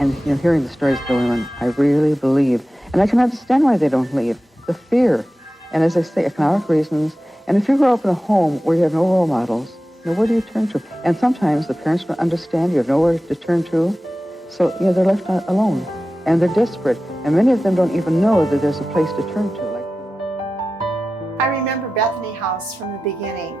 And hearing the stories of the women, I really believe, and I can understand why they don't leave, the fear. And as I say, economic reasons. And if you grow up in a home where you have no role models, where do you turn to? And sometimes the parents don't understand, you have nowhere to turn to. So, they're left alone. And they're desperate. And many of them don't even know that there's a place to turn to. I remember Bethany House from the beginning.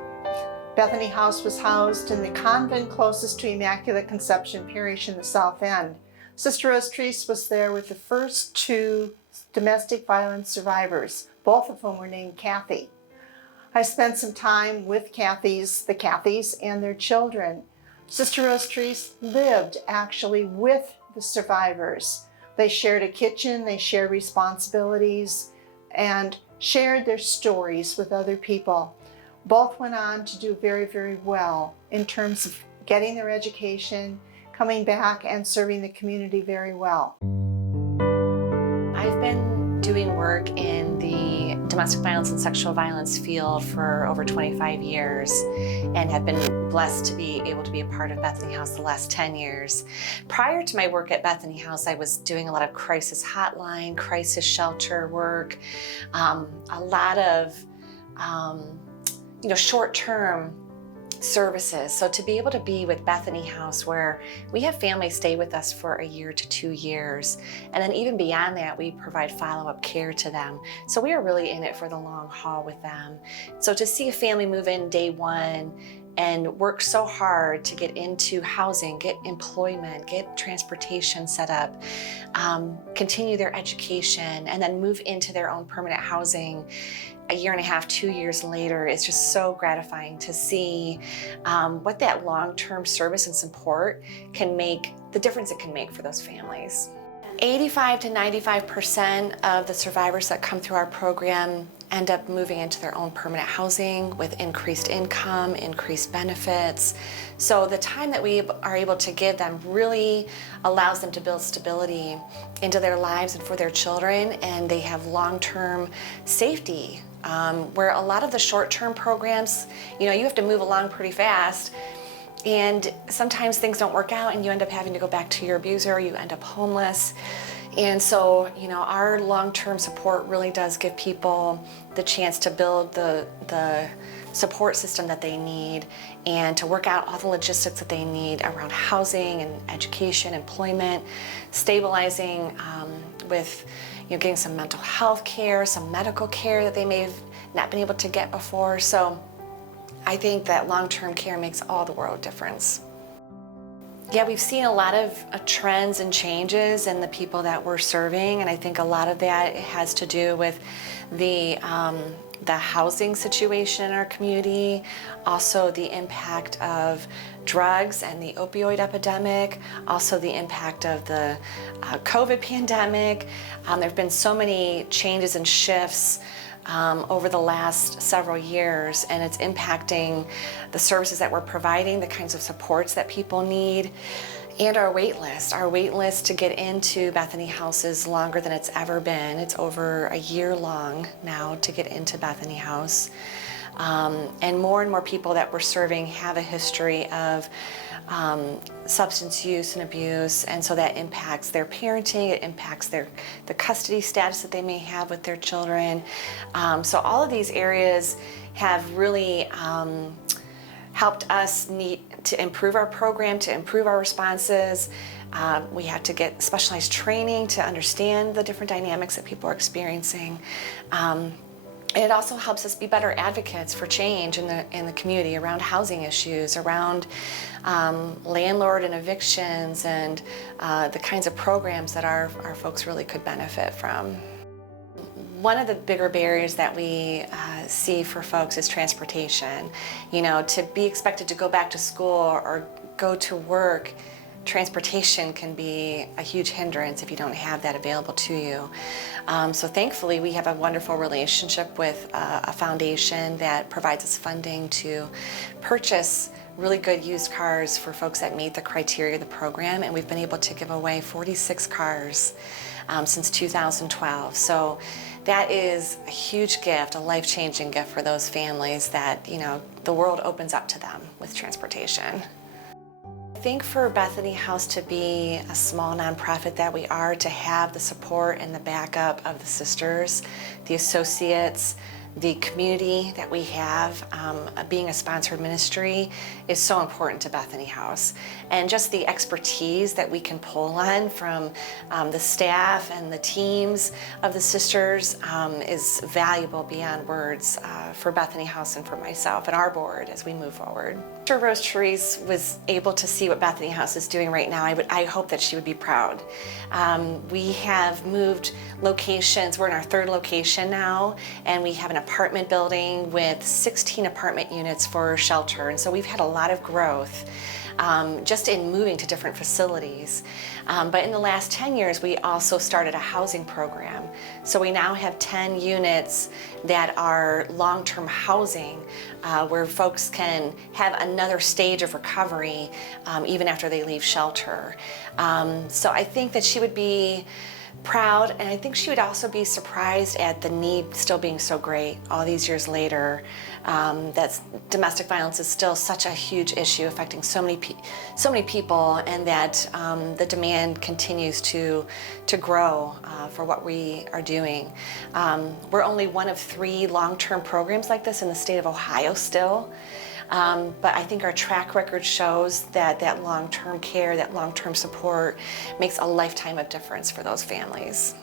Bethany House was housed in the convent closest to Immaculate Conception Parish in the South End. Sister Rose Treese was there with the first 2 domestic violence survivors, both of whom were named Kathy. I spent some time with the Cathys and their children. Sister Rose Treese lived actually with the survivors. They shared a kitchen, they shared responsibilities, and shared their stories with other people. Both went on to do very, very well in terms of getting their education, coming back and serving the community very well. I've been doing work in the domestic violence and sexual violence field for over 25 years and have been blessed to be able to be a part of Bethany House the last 10 years. Prior to my work at Bethany House, I was doing a lot of crisis hotline, crisis shelter work, a lot of short-term services. So to be able to be with Bethany House, where we have families stay with us for a year to 2 years, and then even beyond that, we provide follow-up care to them. So we are really in it for the long haul with them. So to see a family move in day one and work so hard to get into housing, get employment, get transportation set up, continue their education, and then move into their own permanent housing a year and a half, 2 years later, it's just so gratifying to see what that long-term service and support can make, the difference it can make for those families. 85 to 95% of the survivors that come through our program end up moving into their own permanent housing with increased income, increased benefits. So the time that we are able to give them really allows them to build stability into their lives and for their children, and they have long-term safety. Where a lot of the short-term programs, you have to move along pretty fast, and sometimes things don't work out and you end up having to go back to your abuser, or you end up homeless. And so, our long-term support really does give people the chance to build the support system that they need and to work out all the logistics that they need around housing and education, employment, stabilizing with getting some mental health care, some medical care that they may have not been able to get before. So I think that long-term care makes all the world difference. Yeah, we've seen a lot of trends and changes in the people that we're serving, and I think a lot of that has to do with the housing situation in our community, also the impact of drugs and the opioid epidemic, also the impact of the COVID pandemic. There have been so many changes and shifts over the last several years, and it's impacting the services that we're providing, the kinds of supports that people need, and our wait list. Our wait list to get into Bethany House is longer than it's ever been. It's over a year long now to get into Bethany House. And more people that we're serving have a history of substance use and abuse, and so that impacts their parenting, it impacts the custody status that they may have with their children. So all of these areas have really helped us need to improve our program, to improve our responses. We had to get specialized training to understand the different dynamics that people are experiencing. And it also helps us be better advocates for change in the community around housing issues, around landlord and evictions, and the kinds of programs that our folks really could benefit from. One of the bigger barriers that we see for folks is transportation. To be expected to go back to school or go to work, transportation can be a huge hindrance if you don't have that available to you. So thankfully, we have a wonderful relationship with a foundation that provides us funding to purchase really good used cars for folks that meet the criteria of the program, and we've been able to give away 46 cars since 2012. So that is a huge gift, a life-changing gift for those families that, the world opens up to them with transportation. I think for Bethany House to be a small nonprofit that we are, to have the support and the backup of the sisters, the associates, the community that we have, being a sponsored ministry is so important to Bethany House. And just the expertise that we can pull on from the staff and the teams of the sisters is valuable beyond words for Bethany House and for myself and our board as we move forward. Sister Rose Therese was able to see what Bethany House is doing right now. I hope that she would be proud. We have moved locations. We're in our third location now, and we have an apartment building with 16 apartment units for shelter. And so we've had a lot of growth just in moving to different facilities. But in the last 10 years, we also started a housing program. So we now have 10 units that are long-term housing where folks can have another stage of recovery even after they leave shelter. So I think that she would be proud, and I think she would also be surprised at the need still being so great all these years later. That domestic violence is still such a huge issue affecting so many people, and that the demand continues to grow for what we are doing. We're only one of 3 long-term programs like this in the state of Ohio still. But I think our track record shows that that long-term care, that long-term support makes a lifetime of difference for those families.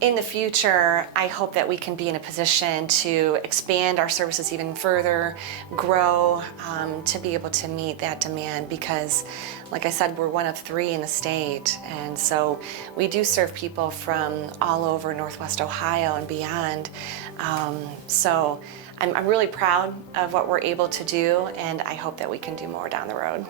In the future, I hope that we can be in a position to expand our services even further, grow, to be able to meet that demand, because like I said, we're one of 3 in the state, and so we do serve people from all over Northwest Ohio and beyond. So I'm really proud of what we're able to do, and I hope that we can do more down the road.